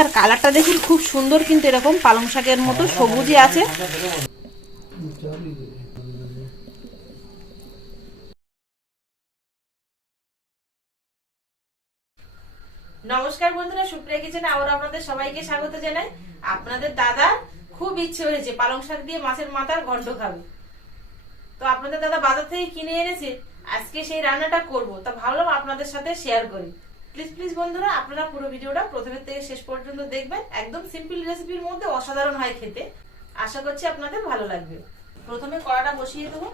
আর কালারটা দেখুন, খুব সুন্দর কিন্তু এরকম পালং শাকের মতো, সবুজই আছে। নমস্কার বন্ধুরা, সুপ্রিয়া কিচেনে আবার আপনাদের সবাইকে স্বাগত জানাই। আপনাদের দাদা খুব ইচ্ছে হয়েছে পালং শাক দিয়ে মাছের মাথার ঘন্ট খাবে। তো আপনাদের দাদা বাজার থেকে কিনে এনেছে, আজকে সেই রান্নাটা করব। তা ভাবলাম আপনাদের সাথে শেয়ার করি। প্লিজ প্লিজ বন্ধুরা, আপনারা পুরো ভিডিওটা প্রথমের থেকে শেষ পর্যন্ত দেখবেন। একদম সিম্পল রেসিপির মধ্যে অসাধারণ হয় খেতে। আশা করছি আপনাদের ভালো লাগবে। প্রথমে কড়াটা বসিয়ে দেবো।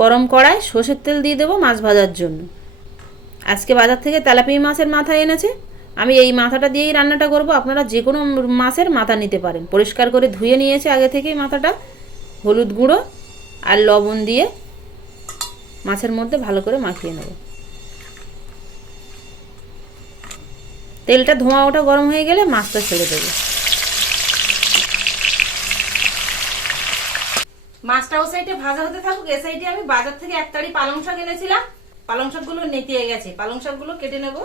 গরম কড়ায় সর্ষের তেল দিয়ে দেবো মাছ ভাজার জন্য। আজকে বাজার থেকে তেলাপিয়া মাছের মাথা এনেছে। আমি এই মাথাটা দিয়েই রান্নাটা করব। আপনারা যে কোনো মাছের মাথা নিতে পারেন। পরিষ্কার করে ধুয়ে নিয়েছে আগে থেকেই মাথাটা। হলুদ গুঁড়ো আর লবণ দিয়ে মাছের মধ্যে ভালো করে মাখিয়ে নেব। তেলটা ধোঁয়া ওটা গরম হয়ে গেলে মাছটা ছেড়ে দেবে। মাছটা ও সাইডে ভাজা হতে থাকুক, এ সাইডে আমি বাজার থেকে এক তাড়ি পালং শাক এনেছিলাম। পালং শাকগুলো নেতিয়ে গেছে। পালং শাকগুলো কেটে নেব।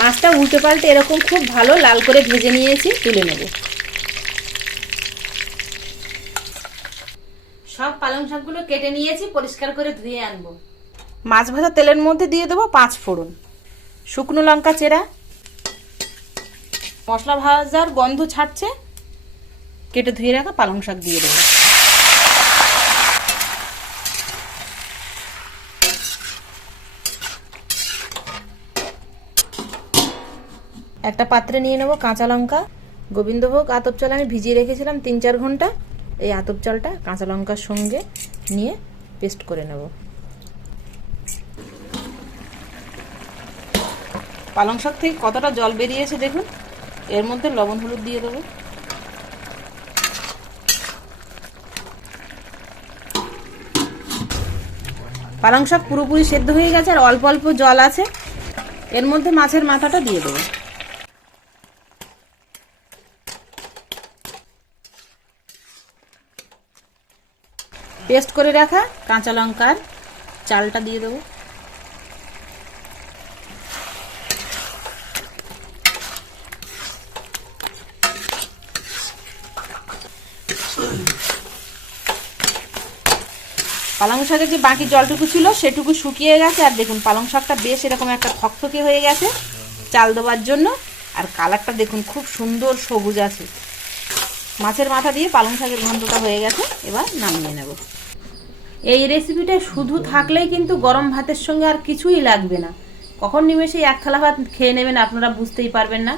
মাছটা উল্টে পাল্টে এরকম খুব ভালো লাল করে ভেজে নিয়েছি তুলে নেব। সব পালং শাকগুলো কেটে নিয়েছি পরিষ্কার করে ধুয়ে আনব। মাছ ভাজা তেলের মধ্যে দিয়ে দেবো পাঁচ ফোড়ন। শুকনো লঙ্কা চেরা। মশলা ভাজার গন্ধ ছাড়ছে কেটে ধুয়ে রাখা পালং শাক দিয়ে দেবো। একটা পাত্রে নিয়ে নেব কাঁচা লঙ্কা, গোবিন্দভোগ, আতপ চাল আমি ভিজিয়ে রেখেছিলাম তিন চার ঘণ্টা। এই আতপ চালটা কাঁচা লঙ্কার সঙ্গে নিয়ে পেস্ট করে নেব। পালং শাক থেকে কতটা জল বেরিয়েছে দেখুন? এর মধ্যে লবণ হলুদ দিয়ে দেবো। পালং শাক পুরোপুরি সেদ্ধ হয়ে গেছে আর অল্প অল্প জল আছে। এর মধ্যে মাছের মাথাটা দিয়ে দেবো। পেস্ট করে রাখা কাঁচা লঙ্কার চালটা দিয়ে দেবো। পালং শাকের যে বাকি জলটুকু ছিল, সেটুকু শুকিয়ে গেছে। আর দেখুন, পালং শাকটা বেশ এরকম একটা থকথকে হয়ে গেছে চাল দেওয়ার জন্য। আর কালারটা দেখুন, খুব সুন্দর সবুজ আছে। মাছের মাথা দিয়ে পালং শাকের ঘন্টটা হয়ে গেছে, এবার নামিয়ে নেব। এই রেসিপিটা শুধু থাকলেই কিন্তু গরম ভাতের সঙ্গে আর কিছুই লাগবে না। কখন নিমেষে এক থালা ভাত খেয়ে নেবেন আপনারা বুঝতেই পারবেন না।